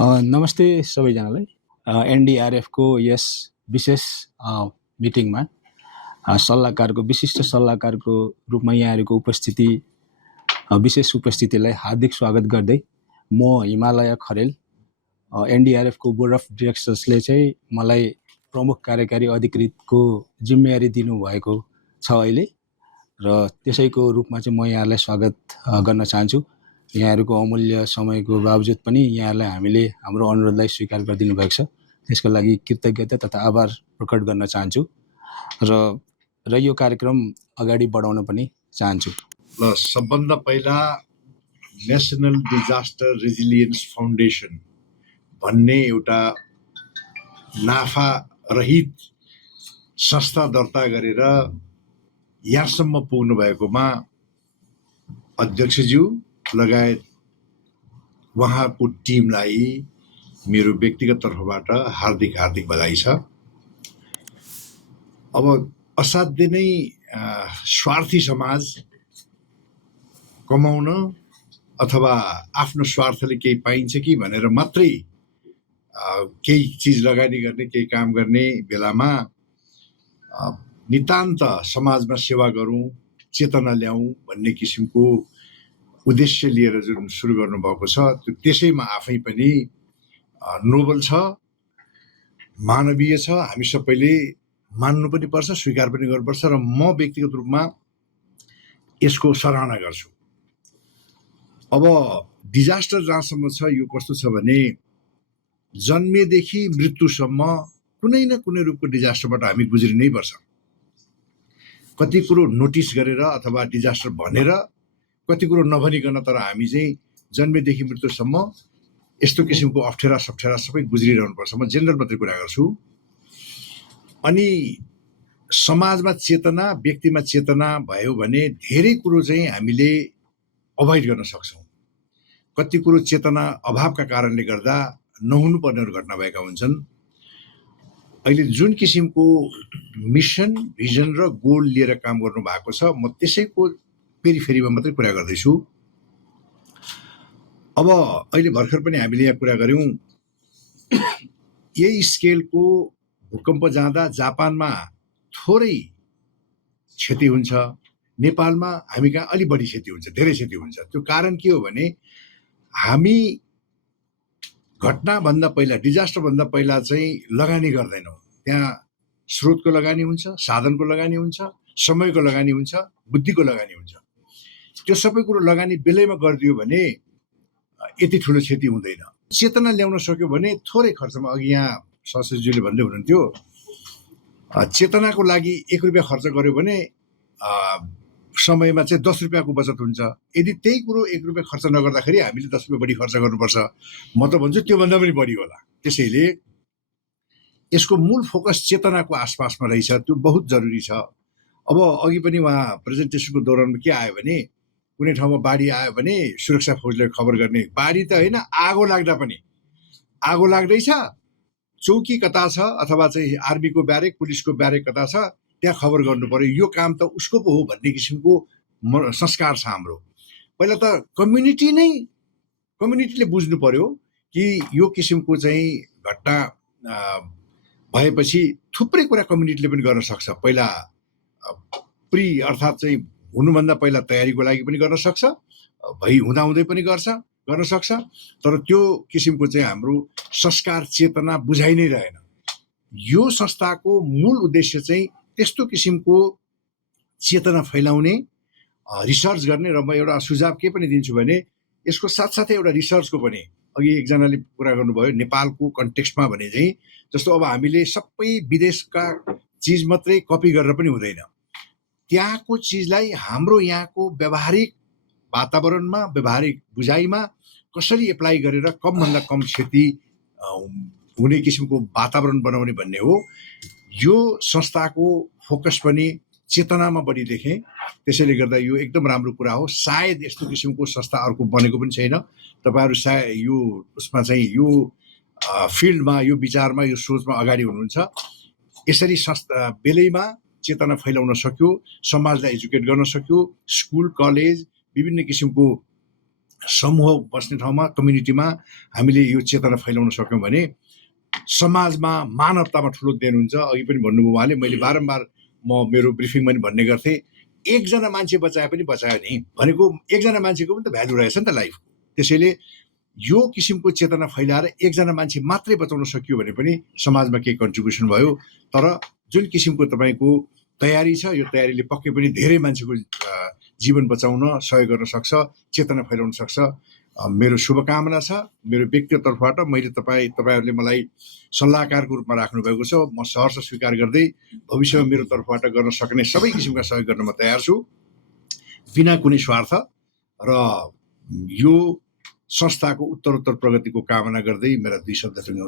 नमस्ते सबैजनालाई। एनडिआरएफको यस विशेष मिटिङमा सल्लाहकारको विशिष्ट सल्लाहकारको रूपमा यहाँहरूको उपस्थिति विशेष उपस्थितिलाई हार्दिक स्वागत गर्दै म हिमालय खरेल एनडिआरएफको बोर्ड अफ डिरेक्टर्सले चाहिँ मलाई प्रमुख कार्यकारी अधिकृतको जिम्मेवारी दिनुभएको छ अहिले र त्यसैको रूपमा चाहिँ म यहाँलाई स्वागत गर्न चाहन्छु। यहाँहरूको अमूल्य समयको बावजुद पनि यहाँलाई हामीले हाम्रो अनुरोधलाई स्वीकार गरिदिनु भएको छ, त्यसको लागि कृतज्ञता तथा आभार प्रकट गर्न चाहन्छु र यो कार्यक्रम अगाडि बढाउन पनि चाहन्छु। ल सबभन्दा पहिला नेसनल डिजास्टर रेजिलियन्स फाउन्डेसन भन्ने एउटा नाफा रहित संस्था दर्ता गरेर यहाँसम्म पुग्नु भएकोमा अध्यक्षज्यू लगायत उहाँको टिमलाई मेरो व्यक्तिगत तर्फबाट हार्दिक हार्दिक बधाई छ। अब असाध्य नै स्वार्थी समाज कमाउन अथवा आफ्नो स्वार्थले केही पाइन्छ कि भनेर मात्रै केही चिज लगानी गर्ने, केही काम गर्ने बेलामा नितान्त समाजमा सेवा गरौँ, चेतना ल्याउँ भन्ने किसिमको उद्देश्य लिएर जुन सुरु गर्नुभएको छ त्यो त्यसैमा आफै पनि नोबल छ, मानवीय छ। हामी सबैले मान्नु पनि पर्छ, स्वीकार पनि गर्नुपर्छ र म व्यक्तिगत रूपमा यसको सराहना गर्छु। अब डिजास्टर जहाँसम्म छ यो कस्तो छ भने जन्मेदेखि मृत्युसम्म कुनै न कुनै रूपको डिजास्टरबाट हामी गुज्रिनै पर्छ। कति कुरो नोटिस गरेर अथवा डिजास्टर भनेर, कति कुरो नभनिकन, तर हामी चाहिँ जन्मेदेखि मृत्युसम्म यस्तो किसिमको अप्ठ्यारा सप्ठ्यारा सबै गुज्रिरहनु पर्छ। म जेनरल मात्रै कुरा गर्छु। अनि समाजमा चेतना, व्यक्तिमा चेतना भयो भने धेरै कुरो चाहिँ हामीले अभोइड गर्न सक्छौँ। कति कुरो चेतना अभावका कारणले गर्दा नहुनु पर्नेहरू घटना भएका हुन्छन्। अहिले जुन किसिमको मिसन, भिजन र गोल लिएर काम गर्नु भएको छ, म त्यसैको फेरिमा मात्रै कुरा गर्दैछु। अब अहिले भर्खर पनि हामीले यहाँ कुरा गऱ्यौँ, यही स्केलको भूकम्प जाँदा जापानमा थोरै क्षति हुन्छ, नेपालमा हामी कहाँ अलि बढी क्षति हुन्छ, धेरै क्षति हुन्छ। त्यो कारण के हो भने हामी घटनाभन्दा पहिला, डिजास्टरभन्दा पहिला चाहिँ लगानी गर्दैनौँ। त्यहाँ स्रोतको लगानी हुन्छ, साधनको लगानी हुन्छ, समयको लगानी हुन्छ, बुद्धिको लगानी हुन्छ। त्यो सबै कुरो लगानी बेलैमा गरिदियो भने यति ठुलो क्षति हुँदैन। चेतना ल्याउन सक्यो भने थोरै खर्चमा, अघि यहाँ ससज्यूले भन्दै हुनुहुन्थ्यो, चेतनाको लागि 1 रुपियाँ खर्च गर्यो भने समयमा चाहिँ 10 रुपियाँको बचत हुन्छ। यदि त्यही कुरो 1 रुपियाँ खर्च नगर्दाखेरि हामीले 10 रुपियाँ बढी खर्च गर्नुपर्छ। म त भन्छु त्योभन्दा पनि बढी होला। त्यसैले यसको मूल फोकस चेतनाको आसपासमा रहेछ, त्यो बहुत जरुरी छ। अब अघि पनि उहाँ प्रेजेन्टेसनको दौरानमा के आयो भने कुनै ठाउँमा बाढी आयो भने सुरक्षा फौजले खबर गर्ने। बाढी त होइन, आगो लाग्दा पनि, आगो लाग्दैछ, चौकी कता छ अथवा चाहिँ आर्मीको ब्यारेक, पुलिसको ब्यारेक कता छ, त्यहाँ खबर गर्नु पर्यो। यो काम त उसको पो हो भन्ने किसिमको संस्कार छ हाम्रो। पहिला त कम्युनिटीले बुझ्नु पर्यो कि यो किसिमको चाहिँ घटना भएपछि थुप्रै कुरा कम्युनिटीले पनि गर्न सक्छ। पहिला अर्थात् चाहिँ हुनुभन्दा पहिला तयारीको लागि पनि गर्न सक्छ, हुँदाहुँदै पनि गर्न सक्छ। तर त्यो किसिमको चाहिँ हाम्रो संस्कार, चेतना बुझाइ नै रहेन। यो संस्थाको मूल उद्देश्य चाहिँ त्यस्तो किसिमको चेतना फैलाउने, रिसर्च गर्ने। र म एउटा सुझाव के पनि दिन्छु भने यसको साथसाथै एउटा रिसर्चको पनि, अघि एकजनाले कुरा गर्नुभयो नेपालको कन्टेक्स्टमा भने चाहिँ, जस्तो अब हामीले सबै विदेशका चिज मात्रै कपी गरेर पनि हुँदैन। त्यहाँको चिजलाई हाम्रो यहाँको व्यावहारिक वातावरणमा, व्यावहारिक बुझाइमा कसरी एप्लाई गरेर कमभन्दा कम क्षति हुने किसिमको वातावरण बनाउने भन्ने हो। यो संस्थाको फोकस पनि चेतनामा बढी देखेँ। त्यसैले गर्दा यो एकदम राम्रो कुरा हो। सायद यस्तो किसिमको संस्था अर्को बनेको पनि छैन। तपाईँहरू सायद यो उसमा चाहिँ यो फिल्डमा, यो विचारमा, यो सोचमा अगाडि हुनुहुन्छ। यसरी संस्था बेलैमा चेतना फैलाउन सक्यो, समाजलाई एजुकेट गर्न सक्यो, स्कुल, कलेज, विभिन्न किसिमको समूह बस्ने ठाउँमा कम्युनिटीमा हामीले यो चेतना फैलाउन सक्यौँ भने समाजमा मानवतामा ठुलो देन हुन्छ। अघि पनि भन्नुभयो उहाँले, मैले बारम्बार म मेरो ब्रिफिङमा पनि भन्ने गर्थेँ, एकजना मान्छे बचाए पनि बचायो नि भनेको एकजना मान्छेको पनि त भ्यालु रहेछ नि त लाइफ। त्यसैले यो किसिमको चेतना फैलाएर एकजना मान्छे मात्रै बचाउन सकियो भने पनि समाजमा केही कन्ट्रिब्युसन भयो। तर जुन किसिमको तपाईँको तयारी छ, यो तयारीले पक्कै पनि धेरै मान्छेको जीवन बचाउन सहयोग गर्न सक्छ, चेतना फैलाउन सक्छ। मेरो शुभकामना छ मेरो व्यक्तिगत तर्फबाट। मैले तपाईँहरूले मलाई सल्लाहकारको रूपमा राख्नुभएको छ, म सहर्ष स्वीकार गर्दै भविष्यमा मेरो तर्फबाट गर्न सक्ने सबै किसिमका सहयोग गर्न म तयार छु, बिना कुनै स्वार्थ। र यो संस्थाको उत्तरोत्तर प्रगतिको कामना गर्दै मेरा 2 शब्द